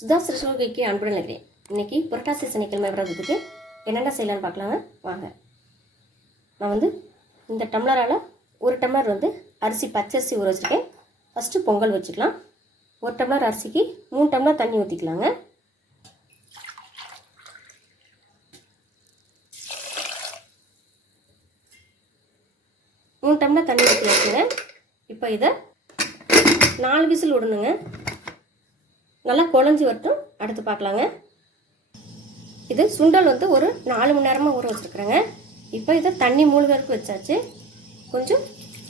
சுதாஸ் ரெஸ்டாரண்ட்க்கு அன்புடன் நினைக்கிறேன். இன்றைக்கி புரட்டாசி சனிக்கிழமை விரதத்துக்கு என்னென்ன செய்யலான்னு பார்க்கலாங்க வாங்க. நான் இந்த டம்ளரால் ஒரு டம்ளர் அரிசி பச்சரிசி ஊற வச்சுருக்கேன். ஃபஸ்ட்டு பொங்கல் வச்சுக்கலாம். ஒரு டம்ளர் அரிசிக்கு 3 டம்ளர் தண்ணி ஊற்றிக்கலாங்க. மூணு டம்ளர் தண்ணி ஊற்றி வச்சுங்க. இப்போ இதை 4 விசில் விடணுங்க. நல்லா குழஞ்சி வரட்டும், அடுத்து பார்க்கலாங்க. இது சுண்டல் ஒரு 4 மணி நேரமாக ஊற வச்சுருக்குறேங்க. இப்போ இதை தண்ணி மூழ்கிறதுக்கு வச்சாச்சு. கொஞ்சம்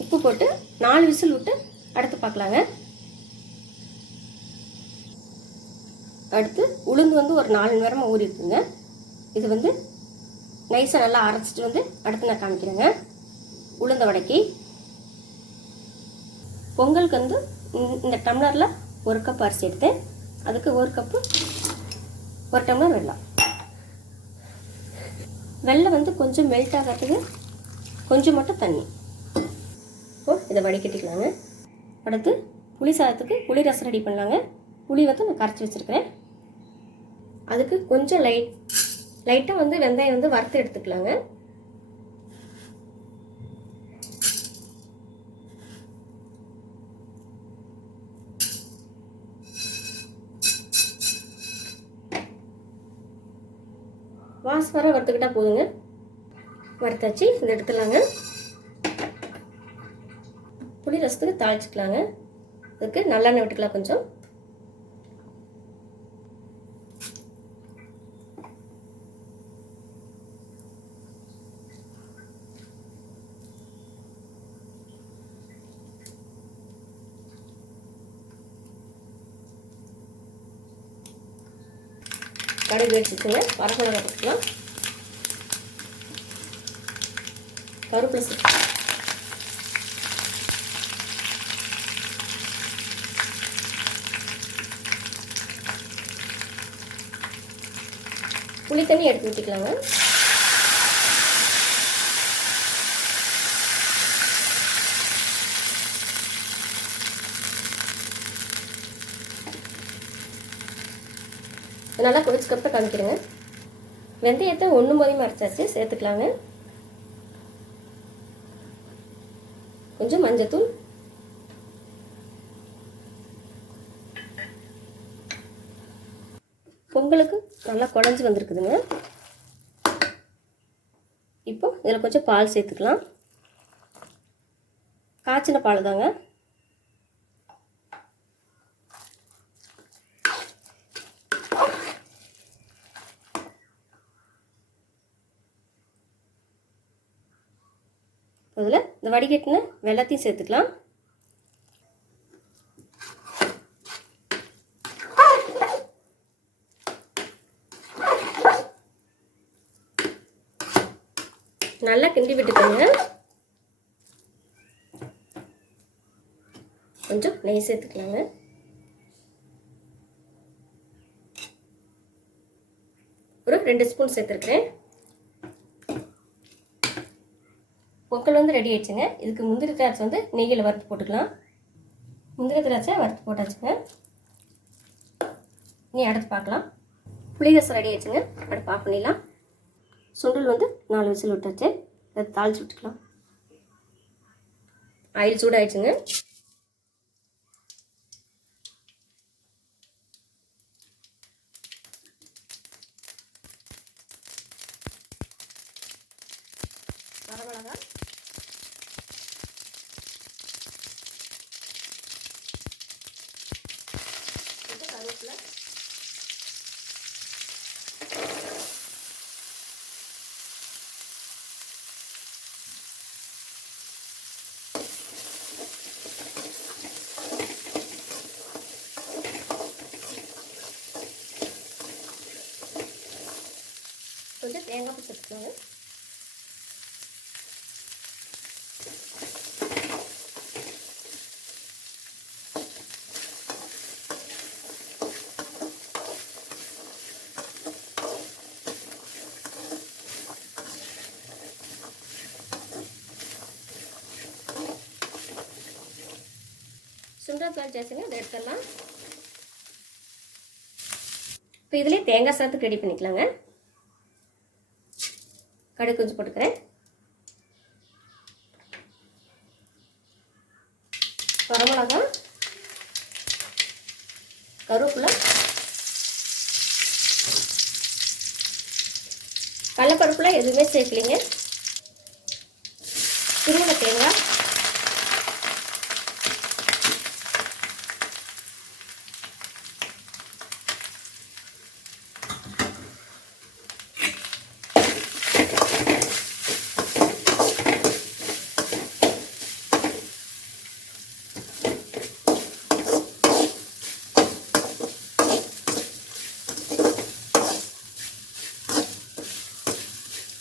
உப்பு போட்டு 4 விசில் விட்டு அடுத்து பார்க்கலாங்க. அடுத்து உளுந்து ஒரு 4 மணி நேரமாக ஊறி இருக்குங்க. இது நைஸாக நல்லா அரைச்சிட்டு அடுத்து நான் காமிக்கிறேங்க. உளுந்த வடைக்கு பொங்கலுக்கு இந்த டம்ளரில் 1 கப் அரிசி எடுத்தேன். அதுக்கு 1 கப்பு 1 டம்ளர் வெல்லம் கொஞ்சம் மெல்ட் ஆகிறதுக்கு கொஞ்சம் மட்டும் தண்ணி. இப்போது இதை வடிகட்டிக்கலாங்க. அடுத்து புளி சாதத்துக்கு புளி ரசம் ரெடி பண்ணலாங்க. புளி நான் கரைச்சி வச்சுருக்கிறேன். அதுக்கு கொஞ்சம் லைட்டாக வெந்தயம் வறுத்து எடுத்துக்கலாங்க. வாசம் வர வறுத்துக்கிட்டால் போதுங்க. வறுத்தாச்சு, இதை எடுத்துலாங்க. புளி ரசத்துக்கு தாளிச்சிக்கலாங்க. அதுக்கு நல்லெண்ணெய் விட்டுக்கலாம். கொஞ்சம் கடுகு வச்சுக்கோங்க. வரமிளகாய் போட்டுக்கலாம். கருவேப்பிலை சேர்த்து புளி தண்ணி எடுத்து ஊற்றிக்கலாங்க. நல்லா கொதிச்சுக்கப்ப காமிக்கிறேங்க. வெந்தயத்தை 1 மதியமாக அரைச்சாச்சு, சேர்த்துக்கலாங்க. கொஞ்சம் மஞ்சத்தூள், பொங்கலுக்கு நல்லா குழஞ்சி வந்திருக்குதுங்க. இப்போ இதில் கொஞ்சம் பால் சேர்த்துக்கலாம். காய்ச்சின பால் தாங்க. அதில் இந்த வடிகட்டின வெல்லத்தையும் சேர்த்துக்கலாம். நல்லா கிண்டி விட்டுக்கோங்க. கொஞ்சம் நெய் சேர்த்துக்கலாங்க. ஒரு 2 ஸ்பூன் சேர்த்துருக்கிறேன். பொங்கல் ரெடி ஆயிடுச்சுங்க. இதுக்கு முந்திரி திராட்சை நெய்யில் வறுத்து போட்டுக்கலாம். முந்திரி திராட்சை வறுத்து போட்டாச்சுங்க. நீ அடுத்து பார்க்கலாம். புளி ரசம் ரெடி ஆயிடுச்சுங்க. அடுத்து ஆஃப் பண்ணிடலாம். சுண்டல் 4 விசில் விட்டாச்சு. அதை தாளிச்சு விட்டுக்கலாம். ஆயில் சூடாயிடுச்சுங்க. வரமிளகாய், கருவேப்பிலை, கொஞ்சம் தேங்காய் பூ சேர்த்துக்கலாங்க. சுண்டல் கால் ஜாஸ்திங்க, அதை எடுத்துடலாம். இப்போ இதிலே தேங்காய் சாதத்துக்கு ரெடி பண்ணிக்கலாங்க. கடுகு கொஞ்சம் போட்டுக்கிறேன். வரமிளகாய், கருவேப்பிலை, கடலைப்பருப்புல எதுவுமே சேர்க்கலைங்க. துருவின தேங்காய்,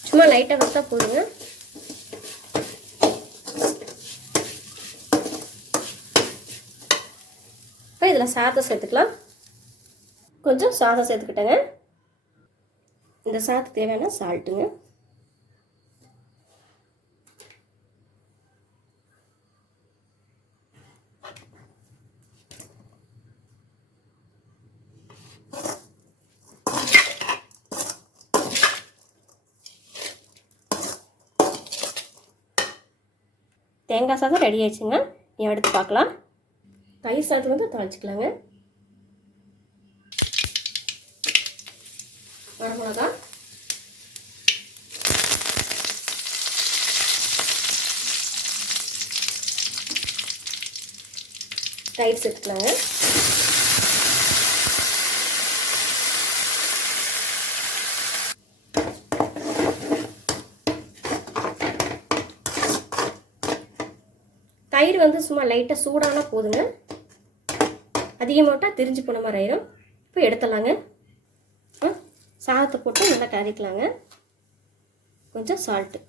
சும்மா லைட்டாக வச்சா போதுங்க. இப்போ இதில் சாதம் சேர்த்துக்கலாம். கொஞ்சம் சாதம் சேர்த்துக்கிட்டேங்க. இந்த சாதத்துக்கு தேவையான சால்ட்டுங்க. தேங்காய் சாதம் ரெடி ஆயிடுச்சுங்க. நீ எடுத்து பார்க்கலாம். தயிர் சாதம் வந்து தாளிச்சிக்கலாங்க. வரமிளகா, தயிர் சேர்த்துக்கலாங்க. தயிர் வந்து சும்மா லைட்டாக சூடானா போதுங்க. அதிகமாகட்டா திரிஞ்சு போன மாதிரி ஆயிரும். இப்போ எடுத்துடலாங்க. சாதத்தை போட்டு நல்லா கறிக்கலாங்க. கொஞ்சம் சால்ட்டு,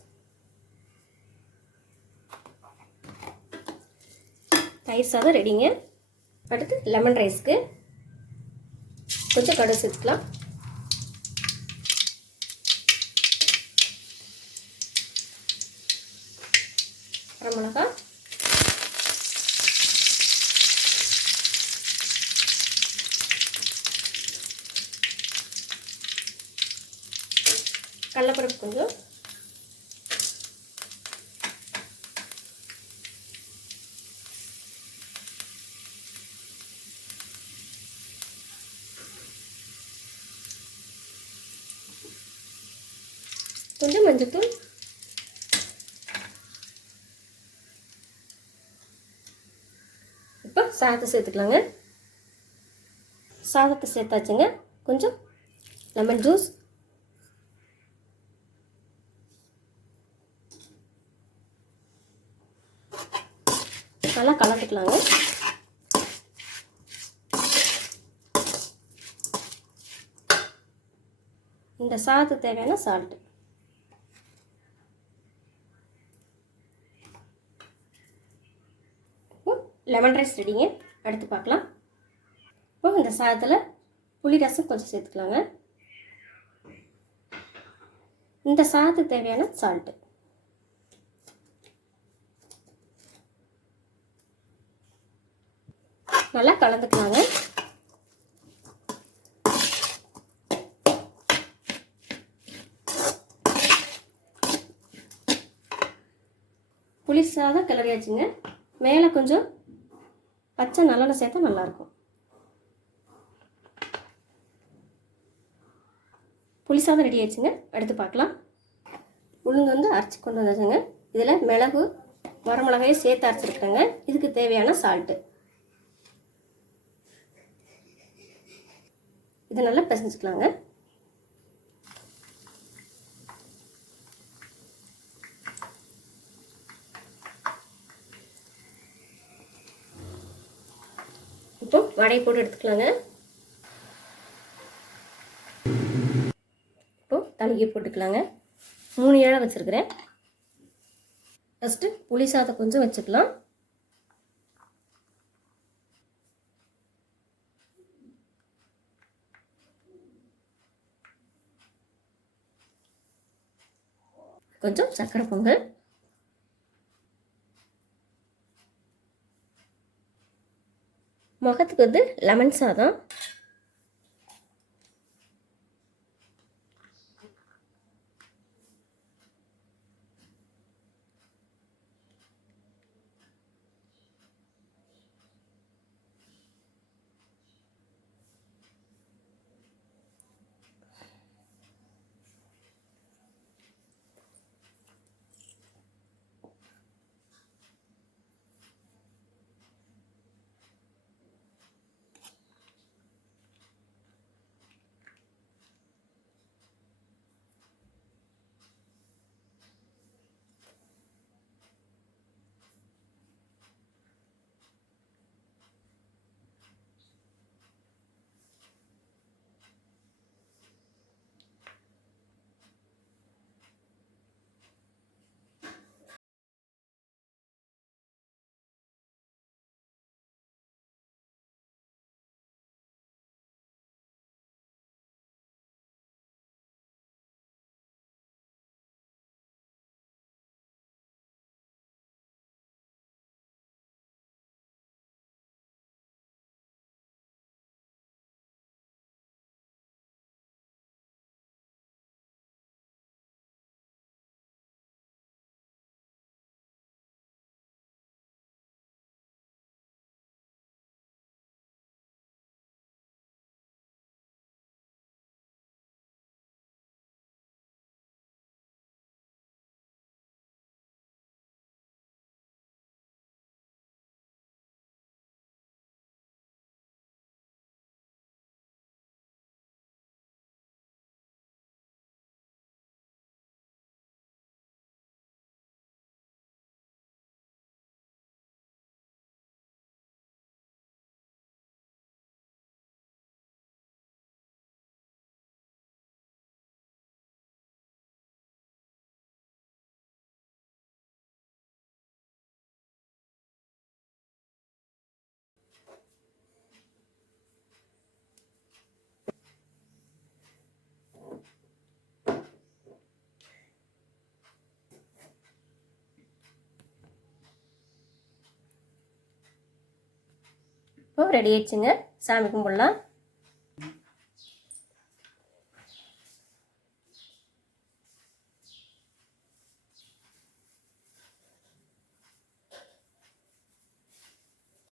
தயிர் சாதம் ரெடிங்க. அடுத்து லெமன் ரைஸ்க்கு கொஞ்சம் கடுகு சேர்த்துக்கலாம். வரமிளகா, கடலைப்பருப்பு கொஞ்சம், கொஞ்சம் மஞ்சள்தூள், இப்போ சாதத்தை சேர்த்துக்கலாங்க. சாதத்தை சேர்த்தாச்சுங்க. கொஞ்சம் லெமன் ஜூஸ், நல்லா கலந்துக்கலாங்க. இந்த சாதத்துக்கு தேவையான சால்ட்டு, லெமன் ரைஸ் ரெடிங்க. அடுத்து பார்க்கலாம். இப்போ இந்த சாதத்தில் புளி ரசம் கொஞ்சம் சேர்த்துக்கலாங்க. இந்த சாதத்துக்கு தேவையான சால்ட்டு, நல்லா கலந்துக்கலாங்க. புளி சாதம் கிளறியாச்சுங்க. மேலே கொஞ்சம் பச்சை நல்லெண்ணெய் சேர்த்தா நல்லாயிருக்கும். புளி சாதம் ரெடி ஆயிடுச்சுங்க. அடுத்து பார்க்கலாம். உளுந்து வந்து அரைச்சி கொண்டு வந்தாச்சுங்க. இதில் மிளகு, வரமிளகாயை சேர்த்து அரைச்சிருக்கேங்க. இதுக்கு தேவையான சால்ட்டு, இதை நல்லா பிசைஞ்சுக்கலாங்க. இப்போ வடையை போட்டு எடுத்துக்கலாங்க. இப்போ தலிகை போட்டுக்கலாங்க. 3 இலை வச்சுருக்கிறேன். ஃபஸ்ட்டு புளி சாதம் கொஞ்சம் வச்சுக்கலாம். கொஞ்சம் சர்க்கரை பொங்கல், முகத்துக்கு வந்து லெமன் சாதம், இப்போ ரெடி ஆயிடுச்சுங்க. சாமி கும்பிடலாம்.